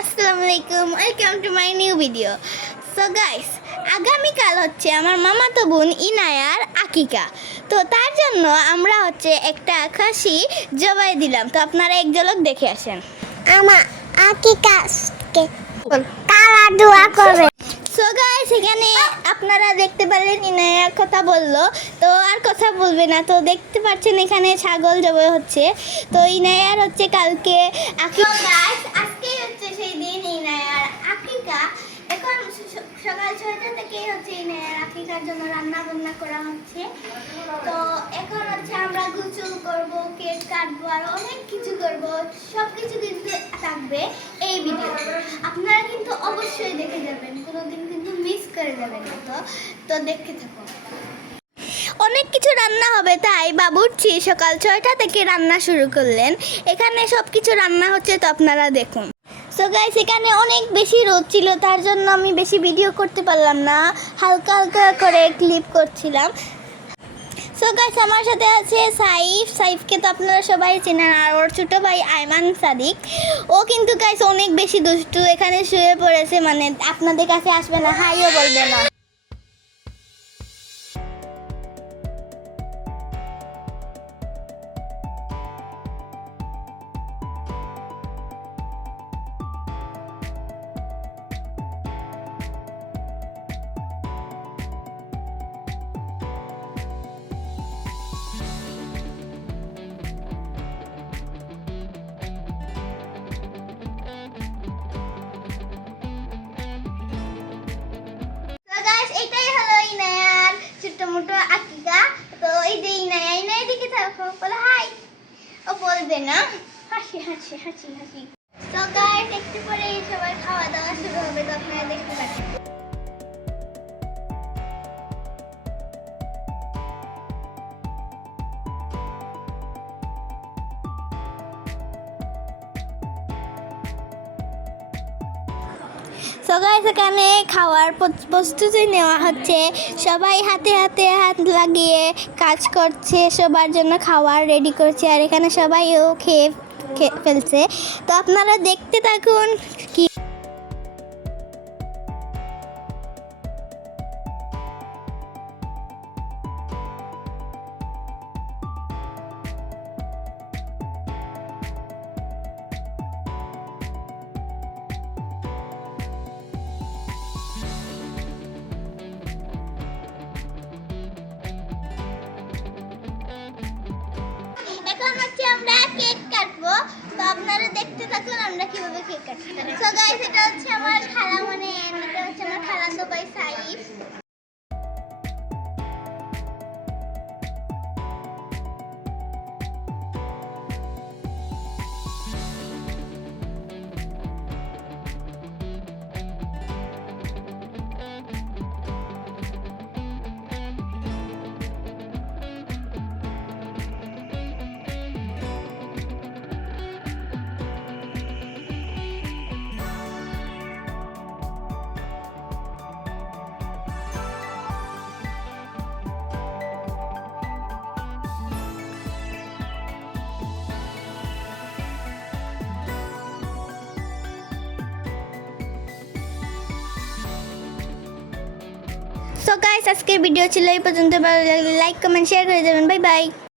আসসালামু আলাইকুম, welcome to my new video. So guys, আগামীকাল হচ্ছে আমার মামাতো বোন ইনায়ার আকিকা। তো তার জন্য আমরা হচ্ছে একটা খাসি জবাই দিলাম। তো আপনারা এক ঝলক দেখে আসেন। আমার আকিকাকে কালা দোয়া করবে। সো গাইস, এখানে আপনারা দেখতে পারলেন ইনায়ার কথা বললো, তো আর কথা বলবে না। তো দেখতে পাচ্ছেন এখানে ছাগল জবাই হচ্ছে। তো ইনায়ার হচ্ছে কালকে আকিকা। আজকে হচ্ছে সেই দিন ইনায়ার আকিকা। এখন সকাল 6টা থেকে হচ্ছে ইনায়ার আকিকার জন্য রান্না বান্না করা হচ্ছে। তো এখন হচ্ছে আমরা গোসল করব, কেক কাটবো, আর অনেক কিছু করব। সব কিছু কিন্তু থাকবে এই ভিডিও। আপনারা কিন্তু অবশ্যই দেখে যাবেন, কোনোদিন কিন্তু মিস করে যাবেন না। তো দেখতে থাকুন। অনেক কিছু রান্না হবে, তাই বাবুর্চি সকাল 6টা থেকে রান্না শুরু করলেন। এখানে সব কিছু রান্না হচ্ছে, তো আপনারা দেখুন। সো গাইস, এখানে অনেক বেশি রোদ ছিল, তার জন্য আমি বেশি ভিডিও করতে পারলাম না, হালকা হালকা করে ক্লিপ করছিলাম। সো গাইস, আমার সাথে আছে সাইফকে তো আপনারা সবাই চেনেন, আর ওর ছোটো ভাই আয়মান সাদিক। ও কিন্তু গাইস অনেক বেশি দুষ্টু, এখানে শুয়ে পড়েছে, মানে আপনাদের কাছে আসবে না, হাইও বলবে না। এটাই হলো ইনায়ার ছোট্ট মোটো আকিকা। তো এই যে ইনায়া দিকে থাকো, বলো হাই। ও বলবে না, হাসি হাসি হাসি হাসি। তো গাইস, একটু পরে সবাই খাওয়া দাওয়া শুরু হবে, তো আপনারা দেখতে পাচ্ছেন। সো গাইস, এখানে খাওয়ার প্রস্তুতি নেওয়া হচ্ছে। সবাই হাতে হাতে হাত লাগিয়ে কাজ করছে, সবার জন্য খাবার রেডি করছে, আর এখানে সবাইও খেয়ে ফেলছে। তো আপনারা দেখতে থাকুন। কি এখন হচ্ছে আমরা কেক কাটবো, তো আপনারা দেখতে থাকুন আমরা কিভাবে কেক কাটতে পারি। সো গাইস, এটা হচ্ছে আমার খালা, মানে এটা হচ্ছে আমার খালাতো ভাই সাইফ। সো গাইস, আজকের ভিডিও ছিল এই পর্যন্ত। ভালো লাগলে লাইক কমেন্ট শেয়ার করে দেবেন। Bye bye.